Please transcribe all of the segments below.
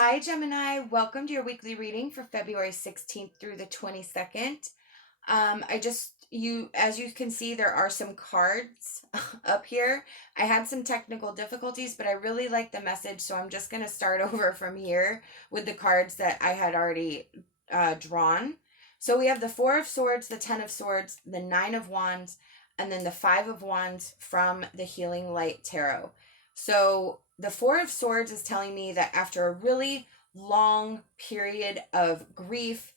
Hi, Gemini. Welcome to your weekly reading for February 16th through the 22nd. As you can see, there are some cards up here. I had some technical difficulties, but I really like the message, so I'm just going to start over from here with the cards that I had already drawn. So we have the Four of Swords, the Ten of Swords, the Nine of Wands, and then the Five of Wands from the Healing Light Tarot. So the Four of Swords is telling me that after a really long period of grief,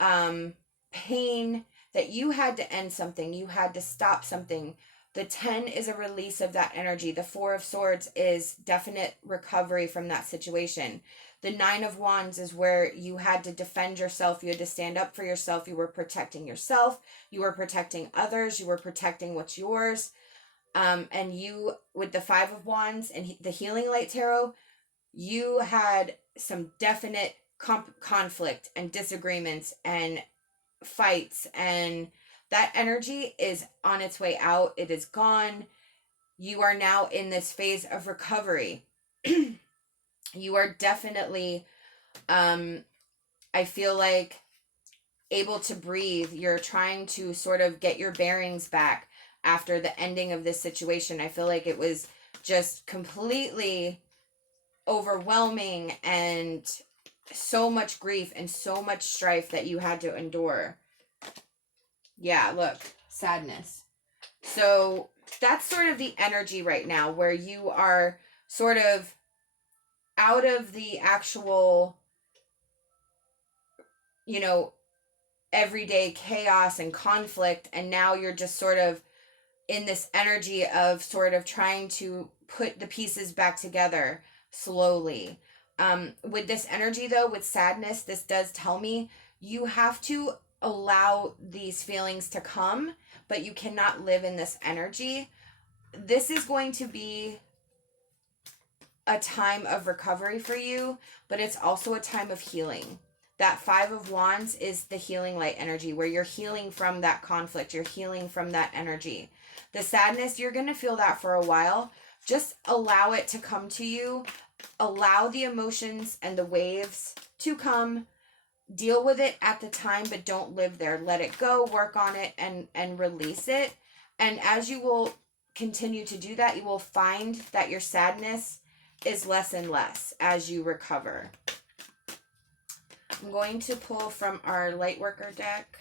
pain, that you had to end something, you had to stop something. The 10 is a release of that energy. The Four of Swords is definite recovery from that situation. The Nine of Wands is where you had to defend yourself. You had to stand up for yourself. You were protecting yourself. You were protecting others. You were protecting what's yours. And you, with the Five of Wands and the Healing Light Tarot, you had some definite conflict and disagreements and fights, and that energy is on its way out. It is gone. You are now in this phase of recovery. You are definitely, I feel like, able to breathe. You're trying to sort of get your bearings back after the ending of this situation. I feel like it was just completely overwhelming and so much grief and so much strife that you had to endure. Yeah, look, sadness. So that's sort of the energy right now, where you are sort of out of the actual, everyday chaos and conflict, and now you're just sort of in this energy of sort of trying to put the pieces back together slowly. With this energy, though, with sadness, this does tell me you have to allow these feelings to come, but you cannot live in this energy. This is going to be a time of recovery for you, but it's also a time of healing. That Five of Wands is the healing light energy, where you're healing from that conflict. You're healing from that energy. The sadness, you're going to feel that for a while. Just allow it to come to you. Allow the emotions and the waves to come. Deal with it at the time, but don't live there. Let it go, work on it, and release it. And as you will continue to do that, you will find that your sadness is less and less as you recover. I'm going to pull from our Lightworker deck.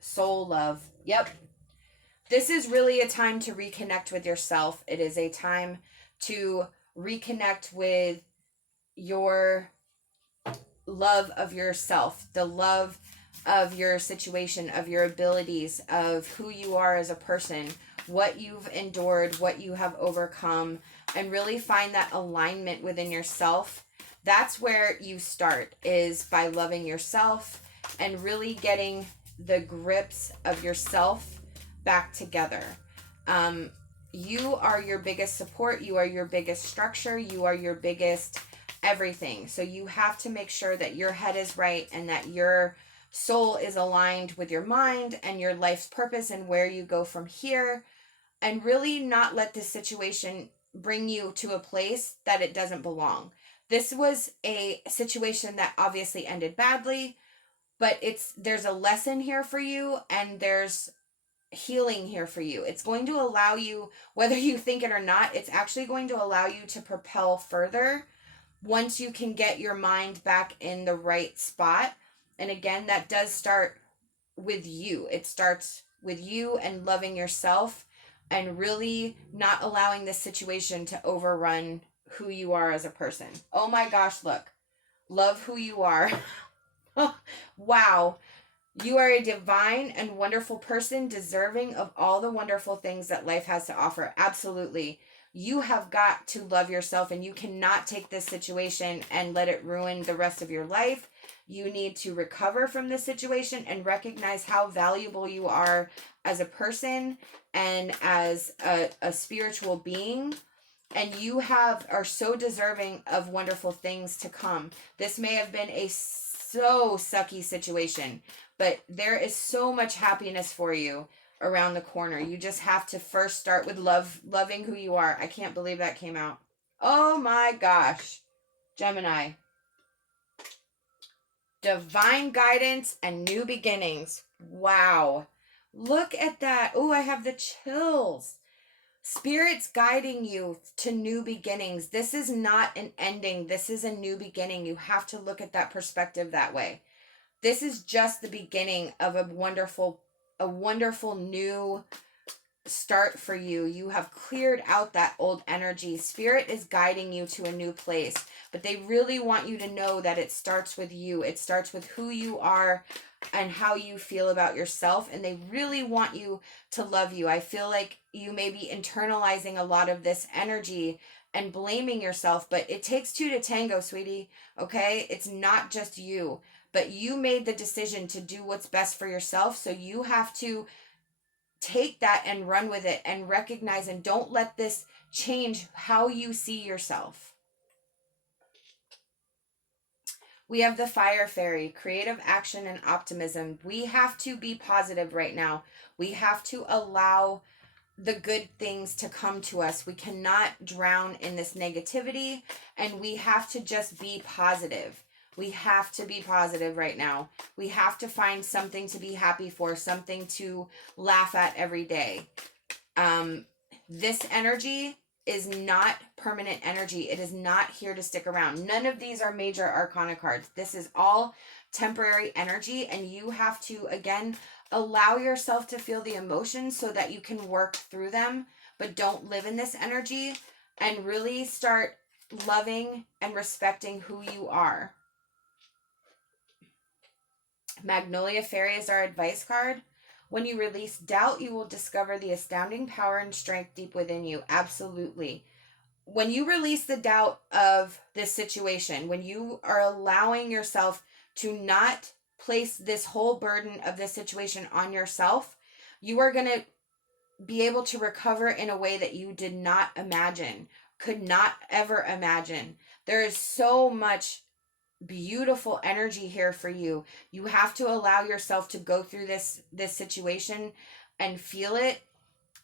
Soul Love. Yep. This is really a time to reconnect with yourself. It is a time to reconnect with your love of yourself, the love of your situation, of your abilities, of who you are as a person, what you've endured, what you have overcome, and really find that alignment within yourself. That's where you start, is by loving yourself and really getting the grips of yourself back together. You are your biggest support. You are your biggest structure. You are your biggest everything. So you have to make sure that your head is right and that your soul is aligned with your mind and your life's purpose and where you go from here, and really not let this situation bring you to a place that it doesn't belong. This was a situation that obviously ended badly, but there's a lesson here for you, and there's healing here for you. It's going to allow you, whether you think it or not, it's actually going to allow you to propel further once you can get your mind back in the right spot. And again, that does start with you. It starts with you and loving yourself and really not allowing this situation to overrun who you are as a person. Oh my gosh, look. Love who you are. Wow. You are a divine and wonderful person, deserving of all the wonderful things that life has to offer. Absolutely. You have got to love yourself, and you cannot take this situation and let it ruin the rest of your life. You need to recover from this situation and recognize how valuable you are as a person and as a spiritual being. And you are so deserving of wonderful things to come. This may have been a so sucky situation, but there is so much happiness for you around the corner. You just have to first start with loving who you are. I can't believe that came out. Oh my gosh. Gemini. Divine guidance and new beginnings. Wow. Look at that. Oh, I have the chills. Spirit's guiding you to new beginnings. This is not an ending. This is a new beginning. You have to look at that perspective that way. This is just the beginning of a wonderful new start for you. You have cleared out that old energy. Spirit is guiding you to a new place, but they really want you to know that it starts with you. It starts with who you are and how you feel about yourself, and they really want you to love you. I feel like you may be internalizing a lot of this energy and blaming yourself, but it takes two to tango, sweetie. Okay? It's not just you, but you made the decision to do what's best for yourself, so you have to take that and run with it and recognize, and don't let this change how you see yourself. We have the Fire Fairy, creative action and optimism. We have to be positive right now. We have to allow the good things to come to us. We cannot drown in this negativity, and we have to just be positive. We have to be positive right now. We have to find something to be happy for, something to laugh at every day. This energy is not permanent energy. It is not here to stick around. None of these are major arcana cards. This is all temporary energy, and you have to, again, allow yourself to feel the emotions so that you can work through them, but don't live in this energy, and really start loving and respecting who you are. Magnolia Fairy is our advice card. When you release doubt, you will discover the astounding power and strength deep within you. Absolutely. When you release the doubt of this situation, when you are allowing yourself to not place this whole burden of this situation on yourself, you are going to be able to recover in a way that you did not imagine, could not ever imagine. There is so much beautiful energy here for you. You have to allow yourself to go through this situation and feel it.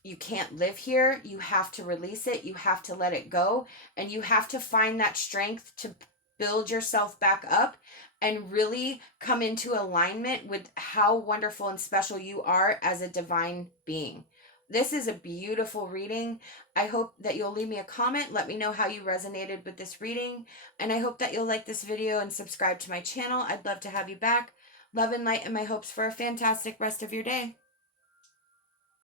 You can't live here. You have to release it. You have to let it go, and you have to find that strength to build yourself back up and really come into alignment with how wonderful and special you are as a divine being. This is a beautiful reading. I hope that you'll leave me a comment. Let me know how you resonated with this reading. And I hope that you'll like this video and subscribe to my channel. I'd love to have you back. Love and light and my hopes for a fantastic rest of your day.